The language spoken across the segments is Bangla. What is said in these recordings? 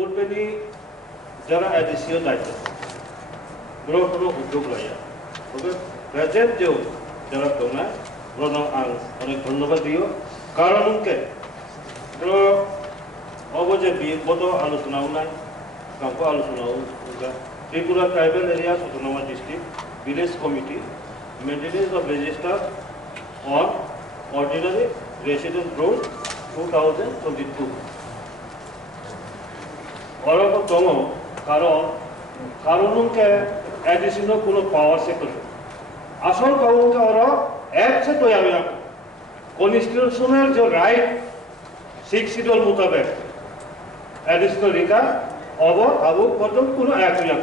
উর্বেনি যারা এডিসিও দায়িত্ব বড় বড় উদ্যোগ লয়া তবে প্রেজেন্ট যে যারা তোমরা বড় অনেক ধন্যবাদ দিও কারণ উনকে বড় অবজে বিগত আলোচনাও নাই কাউকে আলোচনাও Tripura tribal areas autonomous district village committee maintenance of register on ordinary resident road 2022 ওরকম দম কারণকে এডিশনাল কোনো পাওয়ার সে করে আসল কারণকে ওরা এক সে তৈরি না কনস্টিটিউশনাল जो राइट 6 শিডিউল মোতাবেক এডিশনাল রিকা অব আবু কতম কোনো এক না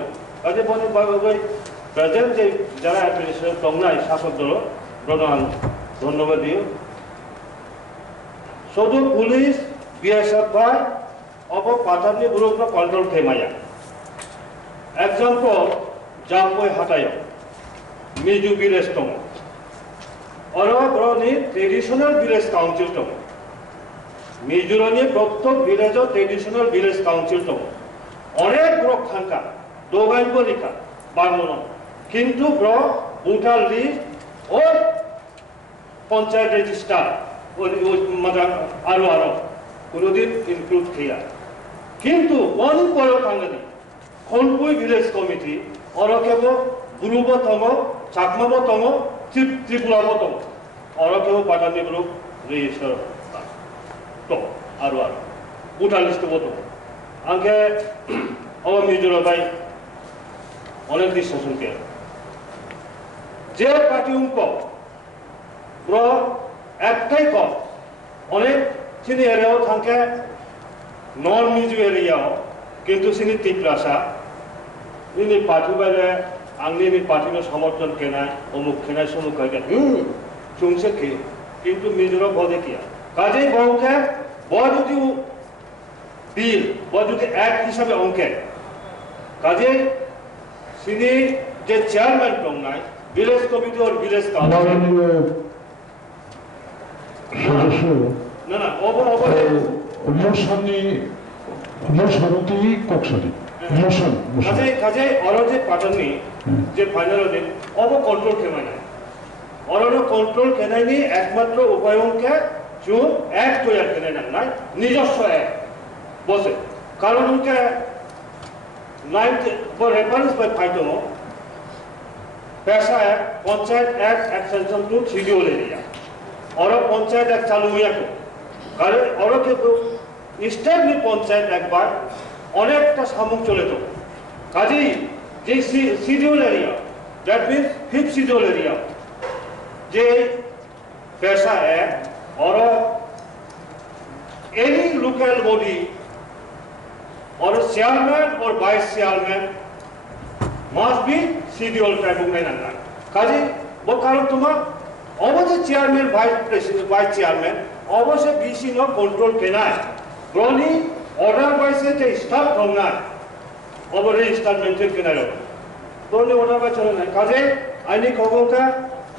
কাজে বনে বাবাই প্রেজেন্ট যে যারা অ্যাডমিনিস্ট্রেটর তংনাই শাসক দল প্রধান ধন্যবাদ দিও শুধু পুলিশ বিএসএফ ভাই অব পাতানি গ্রুপ কন্ট্রোল থেমায়া एग्जाम्पल जापय हाटाय मिजु विलेज दं अरबरनि ट्रेडिशनल विलेज काउंसिल दं मिजोरामनि प्रत्येक विलेजआव ट्रेडिशनल विलेज काउंसिल दं अनेक ब्रक थांखा दगाइन बरिखा बांगन किन्तु ब्र भोटार लिस्ट और पंचायत रेजिस्टार आरो कोनोदिन इनक्लूड किया किन्तु वन पर थांगनि खनपुई विलेज कमिटी और केवल गुरुबतम चाकमाबतम त्रिपुराबतम और केवल पाटानी ग्रुप रेजिस्टर तो आरो भोटार लिस्ट बतो आंके अब मिजोराम भाई अनेक डिस्कशन के जे पार्टी उनको ब्र एकटाई को अनेक सिनी एरियाव थांके नन मिजो एरियाव किन्तु सिनी तिप्रासा इनि पार्टी बारे आंनि पार्टीनो समर्थन केनाय अमुक केनाय समुक केनाय चुंसे के किन्तु मिजोराम बदे किया काजे बंके बजुदी बिल बजुदी एक्ट हिसाबे अंके काजे सिनी जे चेयरमैन दंनाय विलेज कमिटी और विलेज काउंसिल ना ना ओवर मोशननि मोशनति कक्सरि मोशन काजे और जे पाटननि जे फाइनल दिन अब कंट्रोल केमाय और कंट्रोल केनायनि एकमात्र उपाय अंके जो एक तैयार केनाय ना নিজস্ব এক বসে কারণ उनके 9 फॉर रेफरेंस बाय फाइटो पैसा है panchayat act extension to schedule area और पंचायत एक्ट चालू हुआ को कारण और के स्टेटनि पंचायत एक बार अनेकटा सामुक चले तो काजे जे schedule area that means 5th schedule area जे पैसा है और एनी लोकल बॉडी और चेयरमैन और vice chairman must be scheduled type of man and काजे वो कारण तुम्हारा अवश्य chairman vice president vice chairman अवश्य बीसी नो कंट्रोल केना है ब्रोनी ऑर्डर वाइस से स्टाफ होना है और रजिस्टर मेंटेन केना है ब्रोनी ऑर्डर वाइस चलना है काजे आईनी खबर का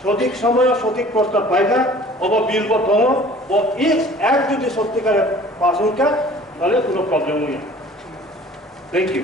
सटीक समय सटीक प्रस्ताव पाएगा और बिल को तो वो इस एक्ट जो सत्य का पास होगा ताले कोनो प्रॉब्लम नहीं है थैंक यू